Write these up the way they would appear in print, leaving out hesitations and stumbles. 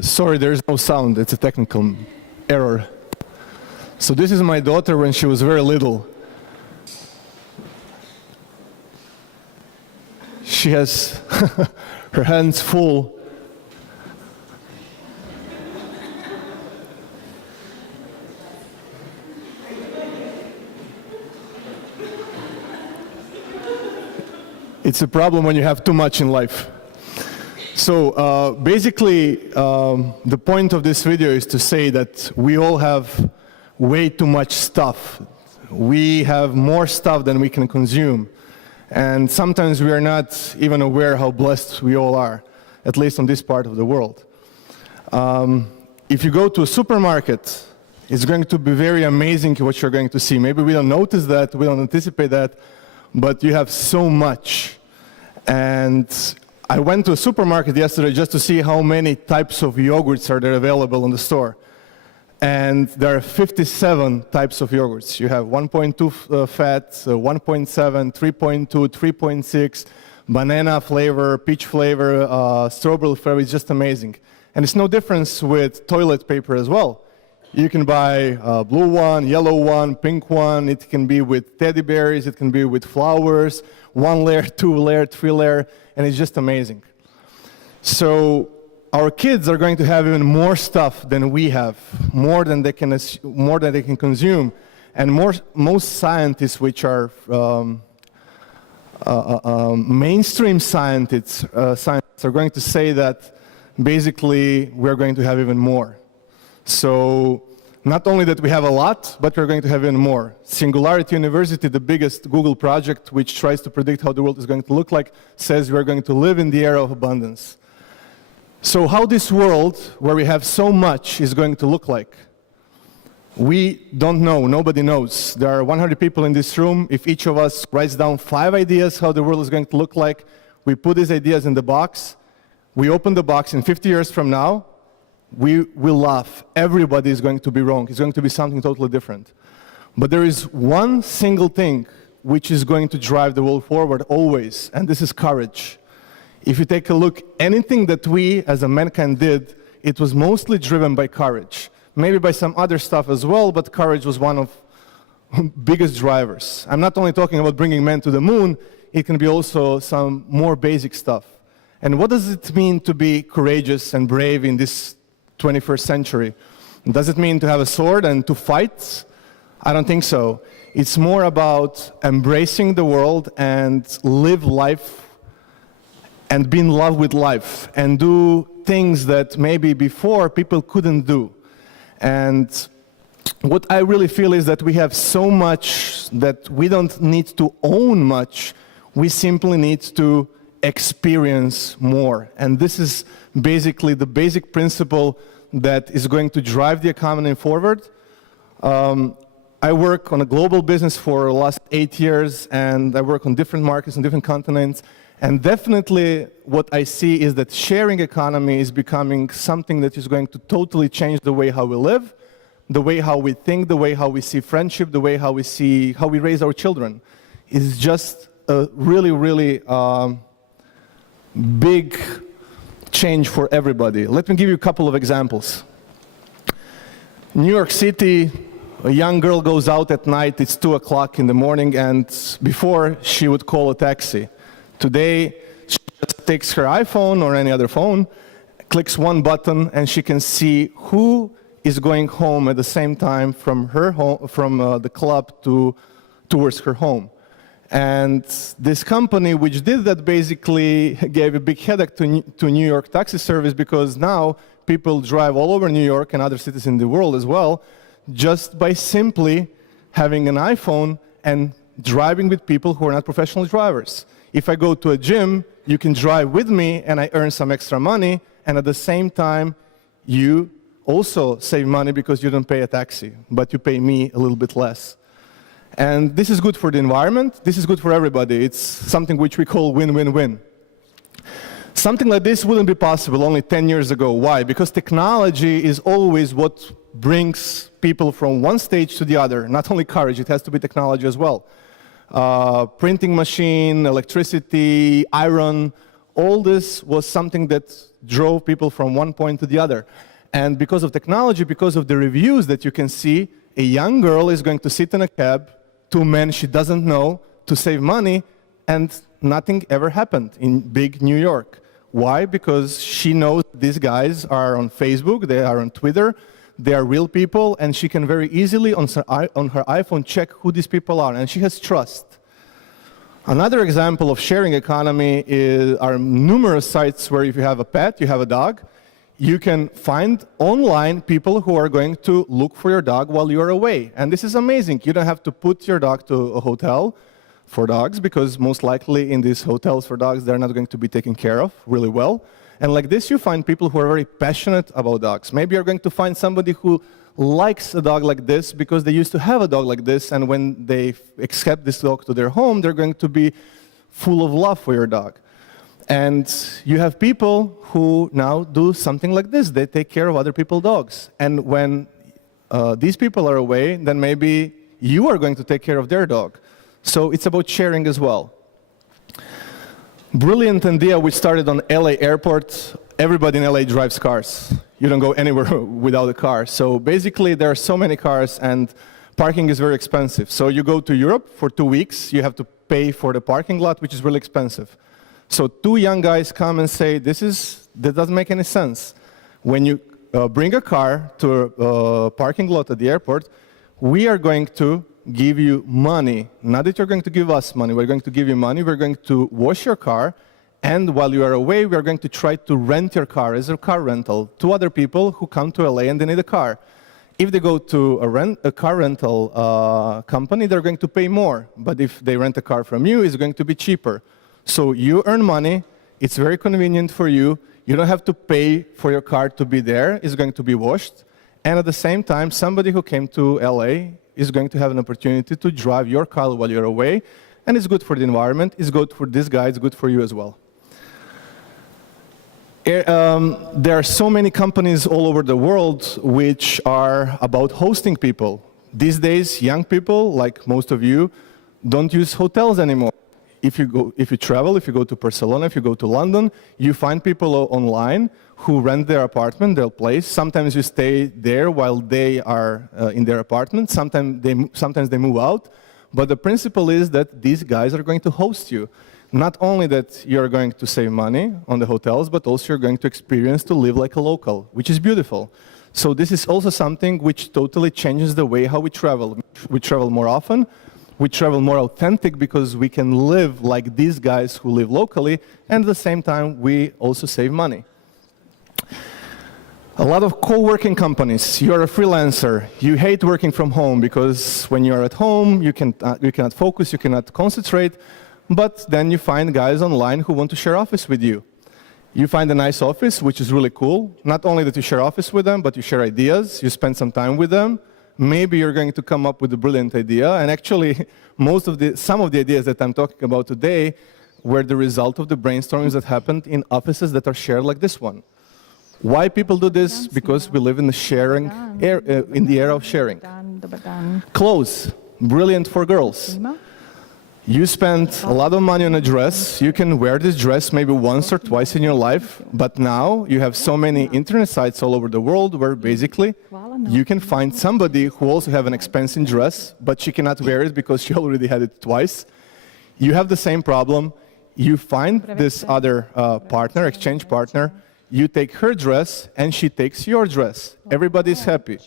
Sorry, there's no sound. It's a technical error. So this is my daughter when she was very little. She has her hands full. It's a problem when you have too much in life. So basically, the point of this video is to say that we all have way too much stuff. We have more stuff than we can consume. And sometimes we are not even aware how blessed we all are, at least on this part of the world. If you go to a supermarket, it's going to be very amazing what you're going to see. Maybe we don't notice that, we don't anticipate that, but you have so much. And I went to a supermarket yesterday just to see how many types of yogurts are there available in the store. And there are 57 types of yogurts. You have 1.2 fat, 1.7, 3.2, 3.6, banana flavor, peach flavor, strawberry flavor. It's just amazing. And it's no difference with toilet paper as well. You can buy a blue one, yellow one, pink one. It can be with teddy bears. It can be with flowers, 1 layer, 2 layer, 3 layer, and it's just amazing. So our kids are going to have even more stuff than we have, more than they can consume, and most scientists, which are mainstream scientists, are going to say that basically we're going to have even more. So not only that we have a lot, but we're going to have even more. Singularity University, the biggest Google project which tries to predict how the world is going to look like, says we're going to live in the era of abundance. So how this world, where we have so much, is going to look like? We don't know. Nobody knows. There are 100 people in this room. If each of us writes down 5 ideas how the world is going to look like, we put these ideas in the box, we open the box, and 50 years from now, we will laugh. Everybody is going to be wrong. It's going to be something totally different. But there is one single thing which is going to drive the world forward always, and this is courage. If you take a look, anything that we as a mankind did, it was mostly driven by courage. Maybe by some other stuff as well, but courage was one of biggest drivers. I'm not only talking about bringing men to the moon, it can be also some more basic stuff. And what does it mean to be courageous and brave in this 21st century? Does it mean to have a sword and to fight? I don't think so. It's more about embracing the world and live life and be in love with life and do things that maybe before people couldn't do. And what I really feel is that we have so much that we don't need to own much. We simply need to experience more. And this is basically the basic principle that is going to drive the economy forward. I work on a global business for the last 8 years, and I work on different markets on different continents. And definitely what I see is that sharing economy is becoming something that is going to totally change the way how we live, the way how we think, the way how we see friendship, the way how we raise our children. It's just a really, really big change for everybody. Let me give you a couple of examples. New York City, a young girl goes out at night, it's 2 o'clock in the morning, and before she would call a taxi. Today, she just takes her iPhone or any other phone, clicks one button, and she can see who is going home at the same time from her home, from the club towards her home. And this company, which did that, basically gave a big headache to New York taxi service, because now people drive all over New York and other cities in the world as well, just by simply having an iPhone and driving with people who are not professional drivers. If I go to a gym, you can drive with me and I earn some extra money, and at the same time, you also save money because you don't pay a taxi, but you pay me a little bit less. And this is good for the environment, this is good for everybody. It's something which we call win-win-win. Something like this wouldn't be possible only 10 years ago. Why? Because technology is always what brings people from one stage to the other. Not only courage, it has to be technology as well. Printing machine, electricity, iron, All this was something that drove people from one point to the other. And because of technology, because of the reviews that you can see, a young girl is going to sit in a cab, two men she doesn't know, to save money, and nothing ever happened in big New York. Why? Because she knows these guys are on Facebook, they are on Twitter, they are real people, and she can very easily on her iPhone check who these people are, and she has trust. Another example of sharing economy are numerous sites where if you have a pet, you have a dog, you can find online people who are going to look for your dog while you're away. And this is amazing. You don't have to put your dog to a hotel for dogs, because most likely in these hotels for dogs, they're not going to be taken care of really well. And like this, you find people who are very passionate about dogs. Maybe you're going to find somebody who likes a dog like this because they used to have a dog like this, and when they accept this dog to their home, they're going to be full of love for your dog. And you have people who now do something like this. They take care of other people's dogs. And when these people are away, then maybe you are going to take care of their dog. So it's about sharing as well. Brilliant idea which started on LA airport. Everybody in LA drives cars. You don't go anywhere without a car. So basically there are so many cars and parking is very expensive. So you go to Europe for 2 weeks, you have to pay for the parking lot, which is really expensive. So two young guys come and say, that doesn't make any sense. When you bring a car to a parking lot at the airport, we are going to give you money. Not that you're going to give us money, we're going to give you money, we're going to wash your car, and while you are away, we are going to try to rent your car as a car rental to other people who come to LA and they need a car. If they go to a car rental company, they're going to pay more. But if they rent a car from you, it's going to be cheaper. So you earn money, it's very convenient for you, you don't have to pay for your car to be there, it's going to be washed, and at the same time, somebody who came to LA is going to have an opportunity to drive your car while you're away, and it's good for the environment, it's good for this guy, it's good for you as well. There are so many companies all over the world which are about hosting people. These days, young people, like most of you, don't use hotels anymore. If you travel, if you go to Barcelona, if you go to London, you find people online who rent their apartment, their place. Sometimes you stay there while they are in their apartment. Sometimes they move out. But the principle is that these guys are going to host you. Not only that you're going to save money on the hotels, but also you're going to experience to live like a local, which is beautiful. So this is also something which totally changes the way how we travel. We travel more often. We travel more authentic because we can live like these guys who live locally, and at the same time, we also save money. A lot of co-working companies. You're a freelancer. You hate working from home because when you're at home, you cannot focus, you cannot concentrate, but then you find guys online who want to share office with you. You find a nice office, which is really cool. Not only that you share office with them, but you share ideas, you spend some time with them. Maybe you're going to come up with a brilliant idea, and actually some of the ideas that I'm talking about today were the result of the brainstormings that happened in offices that are shared like this one. Why people do this? Because we live in the era of sharing. Clothes, brilliant for girls. You spend a lot of money on a dress, you can wear this dress maybe once or twice in your life, but now you have so many internet sites all over the world where basically you can find somebody who also have an expensive dress, but she cannot wear it because she already had it twice. You have the same problem, you find this other partner, exchange partner, you take her dress and she takes your dress. Everybody's happy.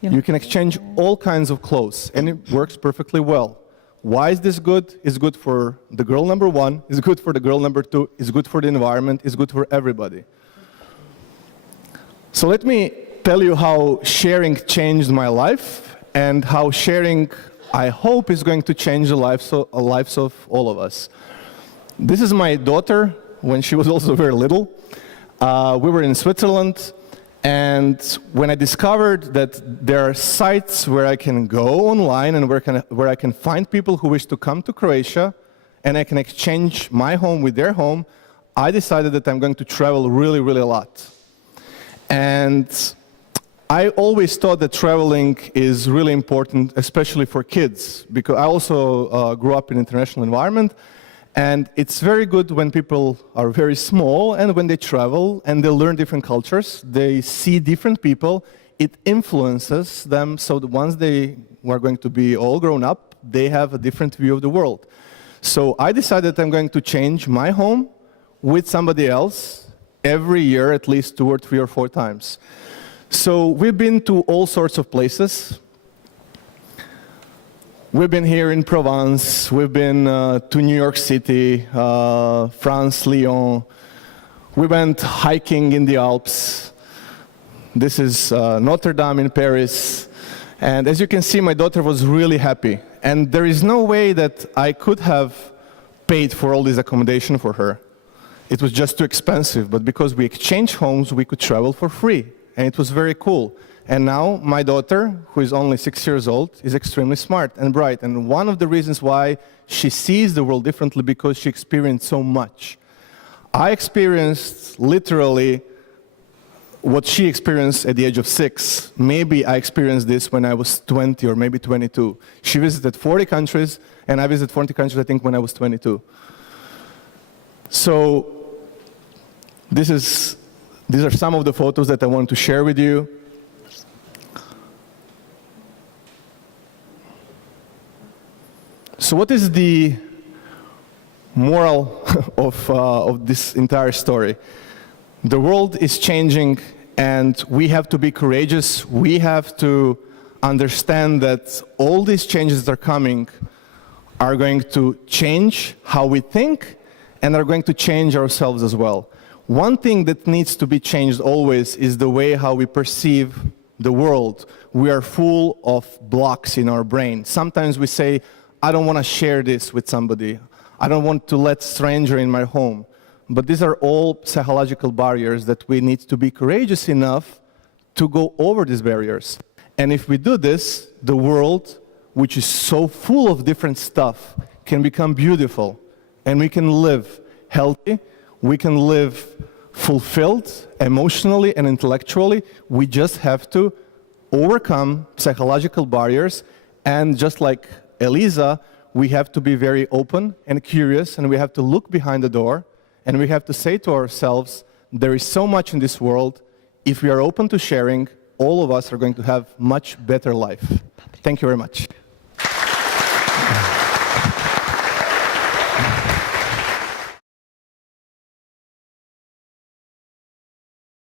You can exchange all kinds of clothes and it works perfectly well. Why is this good? It's good for the girl number one, it's good for the girl number two, it's good for the environment, it's good for everybody. So let me tell you how sharing changed my life and how sharing, I hope, is going to change the lives of all of us. This is my daughter when she was also very little. We were in Switzerland. And when I discovered that there are sites where I can go online and where I can find people who wish to come to Croatia and I can exchange my home with their home, I decided that I'm going to travel really, really a lot. And I always thought that traveling is really important, especially for kids, because I also grew up in an international environment. And it's very good when people are very small and when they travel and they learn different cultures, they see different people, it influences them so that once they are going to be all grown up, they have a different view of the world. So I decided I'm going to change my home with somebody else every year, at least 2 or 3 or 4 times. So we've been to all sorts of places. We've been here in Provence, we've been to New York City, France, Lyon. We went hiking in the Alps. This is Notre Dame in Paris. And as you can see, my daughter was really happy. And there is no way that I could have paid for all this accommodation for her. It was just too expensive, but because we exchanged homes, we could travel for free. And it was very cool. And now my daughter, who is only 6 years old, is extremely smart and bright. And one of the reasons why she sees the world differently because she experienced so much. I experienced literally what she experienced at the age of 6. Maybe I experienced this when I was 20 or maybe 22. She visited 40 countries, and I visited 40 countries, I think, when I was 22. So these are some of the photos that I want to share with you. So what is the moral of this entire story? The world is changing, and we have to be courageous. We have to understand that all these changes that are coming are going to change how we think and are going to change ourselves as well. One thing that needs to be changed always is the way how we perceive the world. We are full of blocks in our brain. Sometimes we say, I don't want to share this with somebody. I don't want to let a stranger in my home. But these are all psychological barriers that we need to be courageous enough to go over these barriers. And if we do this, the world, which is so full of different stuff, can become beautiful. And we can live healthy. We can live fulfilled emotionally and intellectually. We just have to overcome psychological barriers. And just like Eliza, we have to be very open and curious, and we have to look behind the door, and we have to say to ourselves, there is so much in this world. If we are open to sharing, all of us are going to have much better life. Thank you very much.